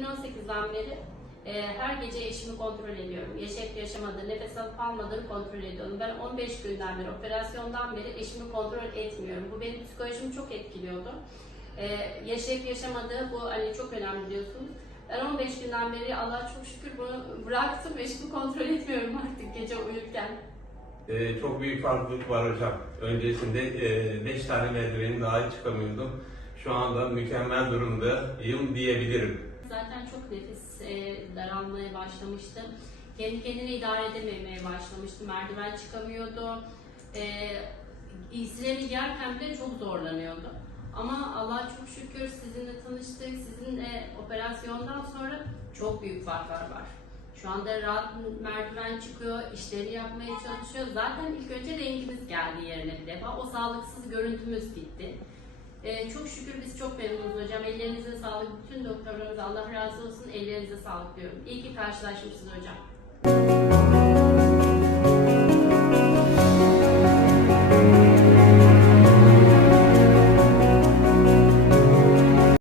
2018'den beri e, her gece eşimi kontrol ediyorum. Yaşayıp yaşamadığı, nefes alıp almadığını kontrol ediyorum. Ben 15 günden beri, operasyondan beri eşimi kontrol etmiyorum. Bu benim psikolojimi çok etkiliyordu. E, yaşayıp yaşamadığı bu hani çok önemli diyorsunuz. Ben 15 günden beri Allah çok şükür bunu bıraktım. Eşimi kontrol etmiyorum artık gece uyurken. Ee, çok büyük farklılık var hocam. Öncesinde 5 tane merdivenin daha çıkamıyordum. Şu anda mükemmel durumdayım diyebilirim. Zaten çok nefes e, daralmaya başlamıştım. Kendi kendine idare edememeye başlamıştım. Merdiven çıkamıyordu. E, giysileri giyerken bile çok zorlanıyordu. Ama Allah çok şükür sizinle tanıştık. Sizinle operasyondan sonra çok büyük farklar var. Şu anda rahat merdiven çıkıyor, işleri yapmaya çalışıyor. Zaten ilk önce rengimiz geldi yerine bir defa. O sağlıksız görüntümüz gitti. Ee, çok şükür biz çok memnunuz hocam. Ellerinize sağlık. Bütün doktorlarımıza Allah razı olsun. Ellerinize sağlık diyorum. İyi ki karşılaşmışsınız hocam.